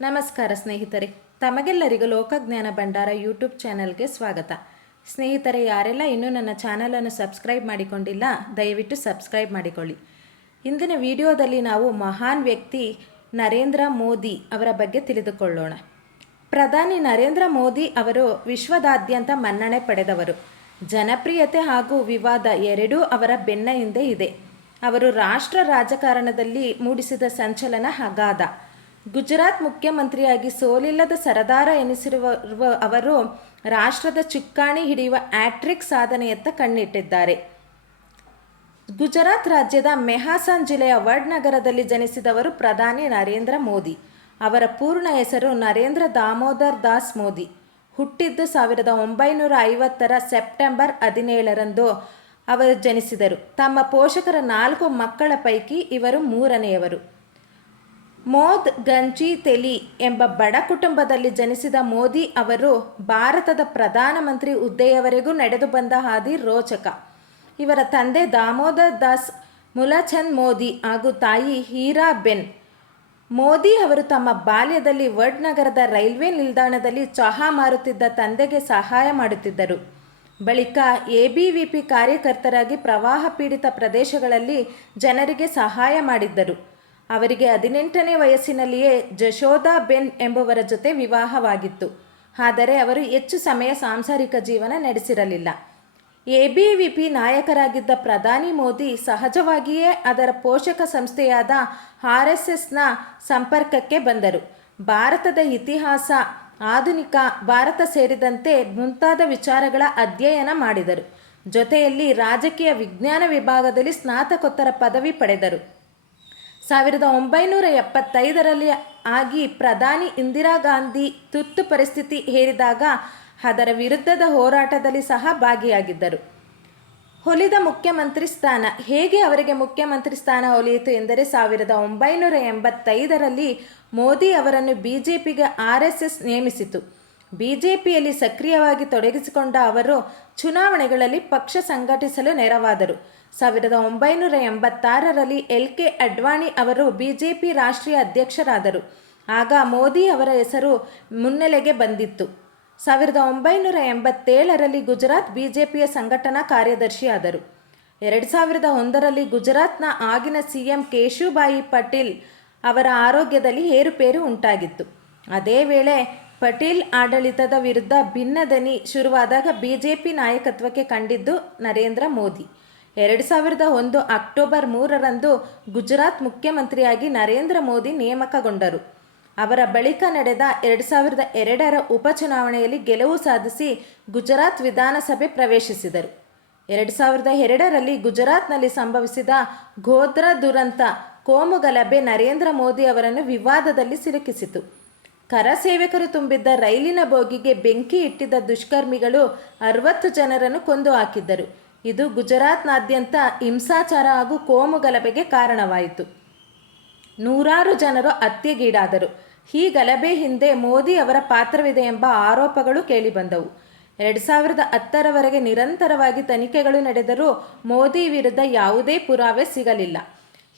ನಮಸ್ಕಾರ ಸ್ನೇಹಿತರೆ, ತಮಗೆಲ್ಲರಿಗೂ ಲೋಕಜ್ಞಾನ ಭಂಡಾರ ಯೂಟ್ಯೂಬ್ ಚಾನಲ್ಗೆ ಸ್ವಾಗತ. ಸ್ನೇಹಿತರೆ, ಯಾರೆಲ್ಲ ಇನ್ನೂ ನನ್ನ ಚಾನಲನ್ನು ಸಬ್ಸ್ಕ್ರೈಬ್ ಮಾಡಿಕೊಂಡಿಲ್ಲ, ದಯವಿಟ್ಟು ಸಬ್ಸ್ಕ್ರೈಬ್ ಮಾಡಿಕೊಳ್ಳಿ. ಇಂದಿನ ವಿಡಿಯೋದಲ್ಲಿ ನಾವು ಮಹಾನ್ ವ್ಯಕ್ತಿ ನರೇಂದ್ರ ಮೋದಿ ಅವರ ಬಗ್ಗೆ ತಿಳಿದುಕೊಳ್ಳೋಣ. ಪ್ರಧಾನಿ ನರೇಂದ್ರ ಮೋದಿ ಅವರು ವಿಶ್ವದಾದ್ಯಂತ ಮನ್ನಣೆ ಪಡೆದವರು. ಜನಪ್ರಿಯತೆ ಹಾಗೂ ವಿವಾದ ಎರಡೂ ಅವರ ಬೆನ್ನ ಹಿಂದೆ ಇದೆ. ಅವರು ರಾಷ್ಟ್ರ ರಾಜಕಾರಣದಲ್ಲಿ ಮೂಡಿಸಿದ ಸಂಚಲನ ಅಗಾಧ. ಗುಜರಾತ್ ಮುಖ್ಯಮಂತ್ರಿಯಾಗಿ ಸೋಲಿಲ್ಲದ ಸರದಾರ ಎನಿಸಿರುವ ಅವರು ರಾಷ್ಟ್ರದ ಚುಕ್ಕಾಣಿ ಹಿಡಿಯುವ ಹ್ಯಾಟ್ರಿಕ್ ಸಾಧನೆಯತ್ತ ಕಣ್ಣಿಟ್ಟಿದ್ದಾರೆ. ಗುಜರಾತ್ ರಾಜ್ಯದ ಮೆಹಾಸಾನ್ ಜಿಲ್ಲೆಯ ವಡ್ನಗರದಲ್ಲಿ ಜನಿಸಿದವರು ಪ್ರಧಾನಿ ನರೇಂದ್ರ ಮೋದಿ. ಅವರ ಪೂರ್ಣ ಹೆಸರು ನರೇಂದ್ರ ದಾಮೋದರ್ ದಾಸ್ ಮೋದಿ. ಹುಟ್ಟಿದ್ದು 1950 ಸೆಪ್ಟೆಂಬರ್ 17ರಂದು ಅವರು ಜನಿಸಿದರು. ತಮ್ಮ ಪೋಷಕರ 4 ಮಕ್ಕಳ ಪೈಕಿ ಇವರು ಮೂರನೆಯವರು. ಮೋದ್ ಗಂಜಿ ತೆಲಿ ಎಂಬ ಬಡ ಕುಟುಂಬದಲ್ಲಿ ಜನಿಸಿದ ಮೋದಿ ಅವರು ಭಾರತದ ಪ್ರಧಾನಮಂತ್ರಿ ಹುದ್ದೆಯವರೆಗೂ ನಡೆದು ಬಂದ ಹಾದಿ ರೋಚಕ. ಇವರ ತಂದೆ ದಾಮೋದರ್ ದಾಸ್ ಮುಲಚಂದ್ ಮೋದಿ ಹಾಗೂ ತಾಯಿ ಹೀರಾಬೆನ್ ಮೋದಿ ಅವರು ತಮ್ಮ ಬಾಲ್ಯದಲ್ಲಿ ವಡ್ನಗರದ ರೈಲ್ವೆ ನಿಲ್ದಾಣದಲ್ಲಿ ಚಹಾ ಮಾರುತ್ತಿದ್ದ ತಂದೆಗೆ ಸಹಾಯ ಮಾಡುತ್ತಿದ್ದರು. ಬಳಿಕ ಎಬಿವಿಪಿ ಕಾರ್ಯಕರ್ತರಾಗಿ ಪ್ರವಾಹ ಪೀಡಿತ ಪ್ರದೇಶಗಳಲ್ಲಿ ಜನರಿಗೆ ಸಹಾಯ ಮಾಡಿದ್ದರು. ಅವರಿಗೆ 18ನೇ ವಯಸ್ಸಿನಲ್ಲಿಯೇ ಜಶೋದಾ ಬೆನ್ ಎಂಬುವರ ಜೊತೆ ವಿವಾಹವಾಗಿತ್ತು. ಆದರೆ ಅವರು ಹೆಚ್ಚು ಸಮಯ ಸಾಂಸಾರಿಕ ಜೀವನ ನಡೆಸಿರಲಿಲ್ಲ. ಎಬಿವಿಪಿ ನಾಯಕರಾಗಿದ್ದ ಪ್ರಧಾನಿ ಮೋದಿ ಸಹಜವಾಗಿಯೇ ಅದರ ಪೋಷಕ ಸಂಸ್ಥೆಯಾದ RSSನ ಸಂಪರ್ಕಕ್ಕೆ ಬಂದರು. ಭಾರತದ ಇತಿಹಾಸ, ಆಧುನಿಕ ಭಾರತ ಸೇರಿದಂತೆ ಮುಂತಾದ ವಿಚಾರಗಳ ಅಧ್ಯಯನ ಮಾಡಿದರು. ಜೊತೆಯಲ್ಲಿ ರಾಜಕೀಯ ವಿಜ್ಞಾನ ವಿಭಾಗದಲ್ಲಿ ಸ್ನಾತಕೋತ್ತರ ಪದವಿ ಪಡೆದರು. 1975ರಲ್ಲಿ ಆಗಿ ಪ್ರಧಾನಿ ಇಂದಿರಾ ಗಾಂಧಿ ತುರ್ತು ಪರಿಸ್ಥಿತಿ ಹೇರಿದಾಗ ಅದರ ವಿರುದ್ಧದ ಹೋರಾಟದಲ್ಲಿ ಸಹ ಭಾಗಿಯಾಗಿದ್ದರು. ಒಲಿದ ಮುಖ್ಯಮಂತ್ರಿ ಸ್ಥಾನ. ಹೇಗೆ ಅವರಿಗೆ ಮುಖ್ಯಮಂತ್ರಿ ಸ್ಥಾನ ಒಲಿಯಿತು ಎಂದರೆ 1985ರಲ್ಲಿ ಮೋದಿ ಅವರನ್ನು ಬಿಜೆಪಿಗೆ RSS ನೇಮಿಸಿತು. ಬಿಜೆಪಿಯಲ್ಲಿ ಸಕ್ರಿಯವಾಗಿ ತೊಡಗಿಸಿಕೊಂಡ ಅವರು ಚುನಾವಣೆಗಳಲ್ಲಿ ಪಕ್ಷ ಸಂಘಟಿಸಲು ನೆರವಾದರು. 1986ರಲ್ಲಿ LK ಅಡ್ವಾಣಿ ಅವರು ಬಿಜೆಪಿ ರಾಷ್ಟ್ರೀಯ ಅಧ್ಯಕ್ಷರಾದರು. ಆಗ ಮೋದಿ ಅವರ ಹೆಸರು ಮುನ್ನೆಲೆಗೆ ಬಂದಿತ್ತು. 1987ರಲ್ಲಿ ಗುಜರಾತ್ ಬಿಜೆಪಿಯ ಸಂಘಟನಾ ಕಾರ್ಯದರ್ಶಿಯಾದರು. 2001ರಲ್ಲಿ ಗುಜರಾತ್ನ ಆಗಿನ CM ಕೇಶುಭಾಯಿ ಪಟೇಲ್ ಅವರ ಆರೋಗ್ಯದಲ್ಲಿ ಏರುಪೇರು ಉಂಟಾಗಿತ್ತು. ಅದೇ ವೇಳೆ ಪಟೇಲ್ ಆಡಳಿತದ ವಿರುದ್ಧ ಭಿನ್ನದನಿ ಶುರುವಾದಾಗ ಬಿಜೆಪಿ ನಾಯಕತ್ವಕ್ಕೆ ಕಂಡಿದ್ದು ನರೇಂದ್ರ ಮೋದಿ. 2001 ಅಕ್ಟೋಬರ್ 3ರಂದು ಗುಜರಾತ್ ಮುಖ್ಯಮಂತ್ರಿಯಾಗಿ ನರೇಂದ್ರ ಮೋದಿ ನೇಮಕಗೊಂಡರು. ಅವರ ಬಳಿಕ ನಡೆದ 2002ರ ಉಪಚುನಾವಣೆಯಲ್ಲಿ ಗೆಲುವು ಸಾಧಿಸಿ ಗುಜರಾತ್ ವಿಧಾನಸಭೆ ಪ್ರವೇಶಿಸಿದರು. 2002ರಲ್ಲಿ ಗುಜರಾತ್ನಲ್ಲಿ ಸಂಭವಿಸಿದ ಗೋಧ್ರಾ ದುರಂತ ಕೋಮುಗಲಭೆ ನರೇಂದ್ರ ಮೋದಿ ಅವರನ್ನು ವಿವಾದದಲ್ಲಿ ಸಿಲುಕಿಸಿತು. ಕರಸೇವಕರು ತುಂಬಿದ್ದ ರೈಲಿನ ಬೋಗಿಗೆ ಬೆಂಕಿ ಇಟ್ಟಿದ್ದ ದುಷ್ಕರ್ಮಿಗಳು 60 ಜನರನ್ನು ಕೊಂದು ಹಾಕಿದ್ದರು. ಇದು ಗುಜರಾತ್ನಾದ್ಯಂತ ಹಿಂಸಾಚಾರ ಹಾಗೂ ಕೋಮುಗಲಭೆಗೆ ಕಾರಣವಾಯಿತು. ನೂರಾರು ಜನರು ಹತ್ಯೆಗೀಡಾದರು. ಈ ಗಲಭೆ ಹಿಂದೆ ಮೋದಿ ಅವರ ಪಾತ್ರವಿದೆ ಎಂಬ ಆರೋಪಗಳು ಕೇಳಿಬಂದವು. 2010ರವರೆಗೆ ನಿರಂತರವಾಗಿ ತನಿಖೆಗಳು ನಡೆದರೂ ಮೋದಿ ವಿರುದ್ಧ ಯಾವುದೇ ಪುರಾವೆ ಸಿಗಲಿಲ್ಲ.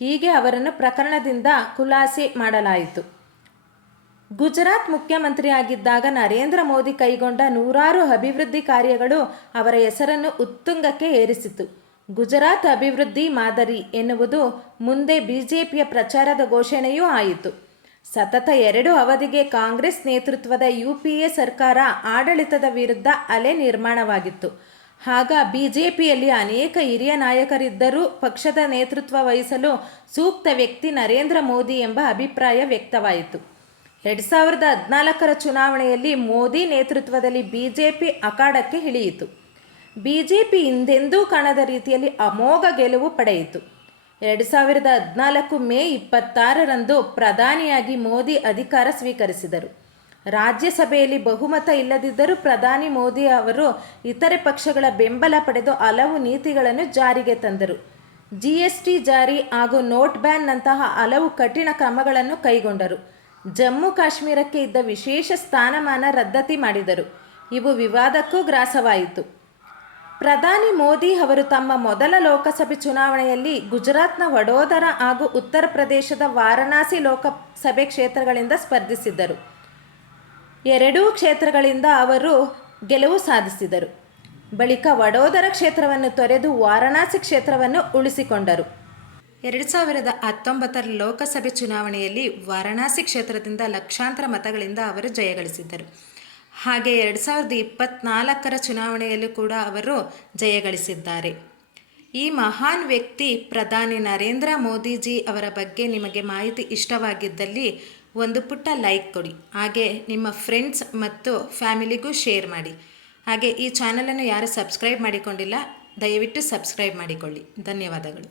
ಹೀಗೆ ಅವರನ್ನು ಪ್ರಕರಣದಿಂದ ಖುಲಾಸೆ ಮಾಡಲಾಯಿತು. ಗುಜರಾತ್ ಮುಖ್ಯಮಂತ್ರಿಯಾಗಿದ್ದಾಗ ನರೇಂದ್ರ ಮೋದಿ ಕೈಗೊಂಡ ನೂರಾರು ಅಭಿವೃದ್ಧಿ ಕಾರ್ಯಗಳು ಅವರ ಹೆಸರನ್ನು ಉತ್ತುಂಗಕ್ಕೆ ಏರಿಸಿತು. ಗುಜರಾತ್ ಅಭಿವೃದ್ಧಿ ಮಾದರಿ ಎನ್ನುವುದು ಮುಂದೆ ಬಿಜೆಪಿಯ ಪ್ರಚಾರದ ಘೋಷಣೆಯೂ ಆಯಿತು. ಸತತ 2 ಅವಧಿಗೆ ಕಾಂಗ್ರೆಸ್ ನೇತೃತ್ವದ UPA ಸರ್ಕಾರ ಆಡಳಿತದ ವಿರುದ್ಧ ಅಲೆ ನಿರ್ಮಾಣವಾಗಿತ್ತು. ಆಗ ಬಿಜೆಪಿಯಲ್ಲಿ ಅನೇಕ ಹಿರಿಯ ನಾಯಕರಿದ್ದರೂ ಪಕ್ಷದ ನೇತೃತ್ವ ವಹಿಸಲು ಸೂಕ್ತ ವ್ಯಕ್ತಿ ನರೇಂದ್ರ ಮೋದಿ ಎಂಬ ಅಭಿಪ್ರಾಯ ವ್ಯಕ್ತವಾಯಿತು. 2014ರ ಚುನಾವಣೆಯಲ್ಲಿ ಮೋದಿ ನೇತೃತ್ವದಲ್ಲಿ ಬಿಜೆಪಿ ಅಖಾಡಕ್ಕೆ ಇಳಿಯಿತು. ಬಿಜೆಪಿ ಹಿಂದೆಂದೂ ಕಾಣದ ರೀತಿಯಲ್ಲಿ ಅಮೋಘ ಗೆಲುವು ಪಡೆಯಿತು. 2014 ಮೇ 26ರಂದು ಪ್ರಧಾನಿಯಾಗಿ ಮೋದಿ ಅಧಿಕಾರ ಸ್ವೀಕರಿಸಿದರು. ರಾಜ್ಯಸಭೆಯಲ್ಲಿ ಬಹುಮತ ಇಲ್ಲದಿದ್ದರೂ ಪ್ರಧಾನಿ ಮೋದಿ ಅವರು ಇತರೆ ಪಕ್ಷಗಳ ಬೆಂಬಲ ಪಡೆದು ಹಲವು ನೀತಿಗಳನ್ನು ಜಾರಿಗೆ ತಂದರು. GST ಜಾರಿ ಹಾಗೂ ನೋಟ್ ಬ್ಯಾನ್ನಂತಹ ಹಲವು ಕಠಿಣ ಕ್ರಮಗಳನ್ನು ಕೈಗೊಂಡರು. ಜಮ್ಮು ಕಾಶ್ಮೀರಕ್ಕೆ ಇದ್ದ ವಿಶೇಷ ಸ್ಥಾನಮಾನ ರದ್ದತಿ ಮಾಡಿದರು. ಇವು ವಿವಾದಕ್ಕೂ ಗ್ರಾಸವಾಯಿತು. ಪ್ರಧಾನಿ ಮೋದಿ ಅವರು ತಮ್ಮ ಮೊದಲ ಲೋಕಸಭೆ ಚುನಾವಣೆಯಲ್ಲಿ ಗುಜರಾತ್ನ ವಡೋದರ ಹಾಗೂ ಉತ್ತರ ಪ್ರದೇಶದ ವಾರಣಾಸಿ ಲೋಕಸಭೆ ಕ್ಷೇತ್ರಗಳಿಂದ ಸ್ಪರ್ಧಿಸಿದ್ದರು. ಎರಡೂ ಕ್ಷೇತ್ರಗಳಿಂದ ಅವರು ಗೆಲುವು ಸಾಧಿಸಿದರು. ಬಳಿಕ ವಡೋದರ ಕ್ಷೇತ್ರವನ್ನು ತೊರೆದು ವಾರಣಾಸಿ ಕ್ಷೇತ್ರವನ್ನು ಉಳಿಸಿಕೊಂಡರು. 2019 ಲೋಕಸಭೆ ಚುನಾವಣೆಯಲ್ಲಿ ವಾರಣಾಸಿ ಕ್ಷೇತ್ರದಿಂದ ಲಕ್ಷಾಂತರ ಮತಗಳಿಂದ ಅವರು ಜಯಗಳಿಸಿದ್ದರು. ಹಾಗೆ 2024 ಚುನಾವಣೆಯಲ್ಲೂ ಕೂಡ ಅವರು ಜಯಗಳಿಸಿದ್ದಾರೆ. ಈ ಮಹಾನ್ ವ್ಯಕ್ತಿ ಪ್ರಧಾನಿ ನರೇಂದ್ರ ಮೋದಿಜಿ ಅವರ ಬಗ್ಗೆ ನಿಮಗೆ ಮಾಹಿತಿ ಇಷ್ಟವಾಗಿದ್ದಲ್ಲಿ ಒಂದು ಪುಟ್ಟ ಲೈಕ್ ಕೊಡಿ. ಹಾಗೆ ನಿಮ್ಮ ಫ್ರೆಂಡ್ಸ್ ಮತ್ತು ಫ್ಯಾಮಿಲಿಗೂ ಶೇರ್ ಮಾಡಿ. ಹಾಗೆ ಈ ಚಾನಲನ್ನು ಯಾರು ಸಬ್ಸ್ಕ್ರೈಬ್ ಮಾಡಿಕೊಂಡಿಲ್ಲ, ದಯವಿಟ್ಟು ಸಬ್ಸ್ಕ್ರೈಬ್ ಮಾಡಿಕೊಳ್ಳಿ. ಧನ್ಯವಾದಗಳು.